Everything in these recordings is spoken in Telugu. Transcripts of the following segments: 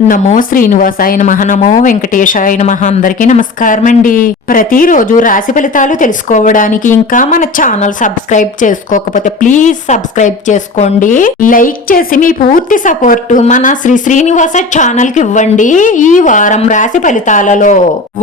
నమో శ్రీనివాసాయ నమః, నమో వెంకటేశాయ నమః. అందరికీ నమస్కారం అండి. ప్రతిరోజు రాశి ఫలితాలు తెలుసుకోవడానికి ఇంకా మన ఛానల్ సబ్స్క్రైబ్ చేసుకోకపోతే ప్లీజ్ సబ్స్క్రైబ్ చేసుకోండి. లైక్ చేసి మీ పూర్తి సపోర్ట్ మన శ్రీనివాస ఛానల్ కి ఇవ్వండి. ఈ వారం రాశి ఫలితాలలో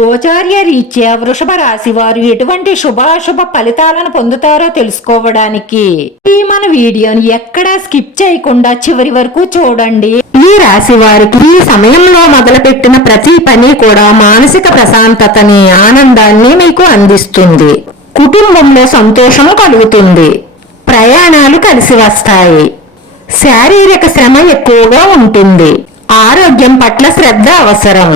గోచార్య రీత్యా వృషభ రాశి వారు ఎటువంటి శుభాశుభ ఫలితాలను పొందుతారో తెలుసుకోవడానికి ఈ మన వీడియోని ఎక్కడా స్కిప్ చేయకుండా చివరి వరకు చూడండి. ఈ రాశి వారికి ఈ సమయంలో మొదలుపెట్టిన ప్రతి పని కూడా మానసిక ప్రశాంతతని, ఆనందాన్ని మీకు అందిస్తుంది. కుటుంబంలో సంతోషం కలుగుతుంది. ప్రయాణాలు కలిసి వస్తాయి. శారీరక శ్రమ ఎక్కువగా ఉంటుంది. ఆరోగ్యం పట్ల శ్రద్ధ అవసరం.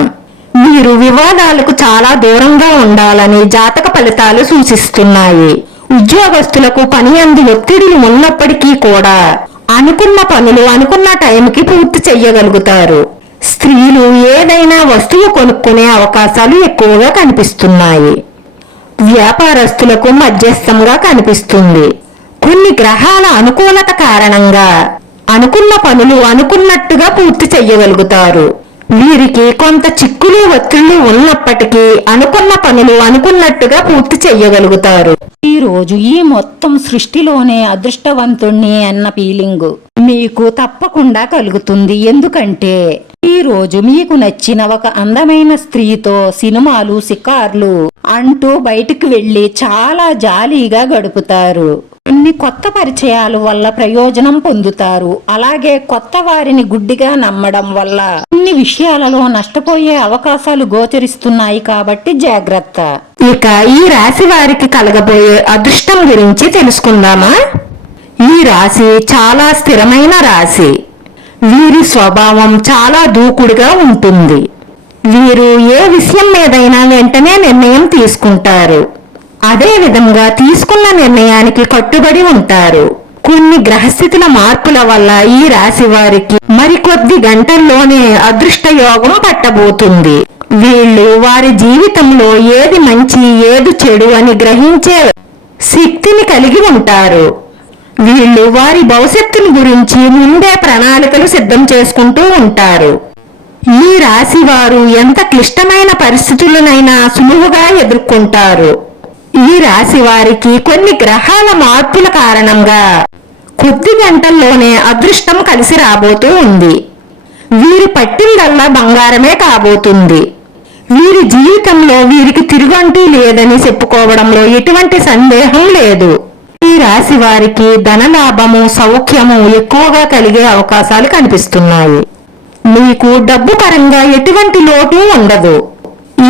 మీరు వివాదాలకు చాలా దూరంగా ఉండాలని జాతక ఫలితాలు సూచిస్తున్నాయి. ఉద్యోగస్తులకు పని అందు ఒత్తిడిలు ఉన్నప్పటికీ కూడా అనుకున్న పనులు అనుకున్న టైంకి పూర్తి చెయ్యగలుగుతారు. స్త్రీలు ఏదైనా వస్తువు కొనుక్కునే అవకాశాలు ఎక్కువగా కనిపిస్తున్నాయి. వ్యాపారస్తులకు మధ్యస్థంగా కనిపిస్తుంది. కొన్ని గ్రహాల అనుకూలత కారణంగా అనుకున్న పనులు అనుకున్నట్టుగా పూర్తి చెయ్యగలుగుతారు. వీరికి కొంత చిక్కులు ఒత్తిళ్లు ఉన్నప్పటికీ అనుకున్న పనులు అనుకున్నట్టుగా పూర్తి చెయ్యగలుగుతారు. ఈ రోజు ఈ మొత్తం సృష్టిలోనే అదృష్టవంతుణ్ణి అన్న ఫీలింగ్ మీకు తప్పకుండా కలుగుతుంది. ఎందుకంటే ఈ రోజు మీకు నచ్చిన ఒక అందమైన స్త్రీతో సినిమాలు, షికార్లు అంటూ బయటికి వెళ్లి చాలా జాలీగా గడుపుతారు. కొన్ని కొత్త పరిచయాల వల్ల ప్రయోజనం పొందుతారు. అలాగే కొత్త వారిని గుడ్డిగా నమ్మడం వల్ల కొన్ని విషయాలలో నష్టపోయే అవకాశాలు గోచరిస్తున్నాయి. కాబట్టి జాగ్రత్త. ఇక ఈ రాశి వారికి కలగబోయే అదృష్టం గురించి తెలుసుకుందామా? ఈ రాశి చాలా స్థిరమైన రాశి. వీరి స్వభావం చాలా దూకుడుగా ఉంటుంది. వీరు ఏ విషయం మీదైనా వెంటనే నిర్ణయం తీసుకుంటారు. అదే విధంగా తీసుకున్న నిర్ణయానికి కట్టుబడి ఉంటారు. కొన్ని గ్రహస్థితుల మార్పుల వల్ల ఈ రాశి వారికి మరికొద్ది గంటల్లోనే అదృష్ట యోగం పట్టబోతుంది. వీళ్ళు వారి జీవితంలో ఏది మంచి ఏది చెడు అని గ్రహించే శక్తిని కలిగి ఉంటారు. వీళ్ళు వారి భవిష్యత్తుని గురించి ముందే ప్రణాళికలు సిద్ధం చేసుకుంటూ ఉంటారు. ఈ రాశి వారు ఎంత క్లిష్టమైన పరిస్థితులనైనా సులువుగా ఎదుర్కొంటారు. ఈ రాశి వారికి కొన్ని గ్రహాల మార్పుల కారణంగా కొద్ది గంటల్లోనే అదృష్టం కలిసి రాబోతూ ఉంది. వీరు పట్టిందల్లా బంగారమే కాబోతుంది. వీరి జీవితంలో వీరికి తిరుగంటూ లేదని చెప్పుకోవడంలో ఎటువంటి సందేహం లేదు. ఈ రాశి వారికి ధనలాభము, సౌఖ్యము ఎక్కువగా కలిగే అవకాశాలు కనిపిస్తున్నాయి. మీకు డబ్బు పరంగా ఎటువంటి లోటు ఉండదు.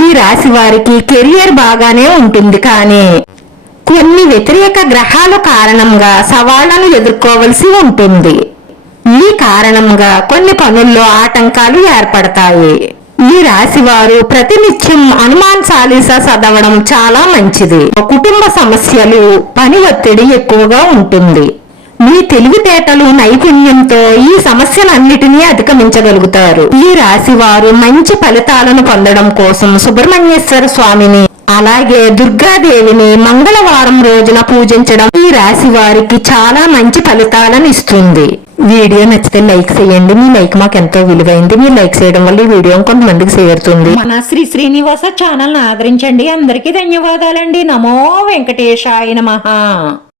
ఈ రాశి వారికి కెరియర్ బాగానే ఉంటుంది. కానీ కొన్ని వ్యతిరేక గ్రహాల కారణంగా సవాళ్లను ఎదుర్కోవలసి ఉంటుంది. ఈ కారణంగా కొన్ని పనుల్లో ఆటంకాలు ఏర్పడతాయి. ఈ రాశి వారు ప్రతినిత్యం హనుమాన్ చాలీసా చదవడం చాలా మంచిది. కుటుంబ సమస్యలు, పని ఒత్తిడి ఎక్కువగా ఉంటుంది. మీ తెలివితేటలు, నైపుణ్యంతో ఈ సమస్యలన్నిటినీ అధిగమించగలుగుతారు. ఈ రాశి వారు మంచి ఫలితాలను పొందడం కోసం సుబ్రహ్మణ్యేశ్వర స్వామిని అలాగే దుర్గాదేవిని మంగళవారం రోజున పూజించడం ఈ రాశి వారికి చాలా మంచి ఫలితాలను ఇస్తుంది. వీడియో నచ్చితే లైక్ చేయండి. మీ లైక్ మాకు ఎంతో విలువైంది. మీరు లైక్ చేయడం వల్ల ఈ వీడియో కొంతమందికి చేరుతుంది. మన శ్రీనివాస ఛానల్ ఆదరించండి. అందరికీ ధన్యవాదాలండి. నమో వెంకటేశాయ నమః.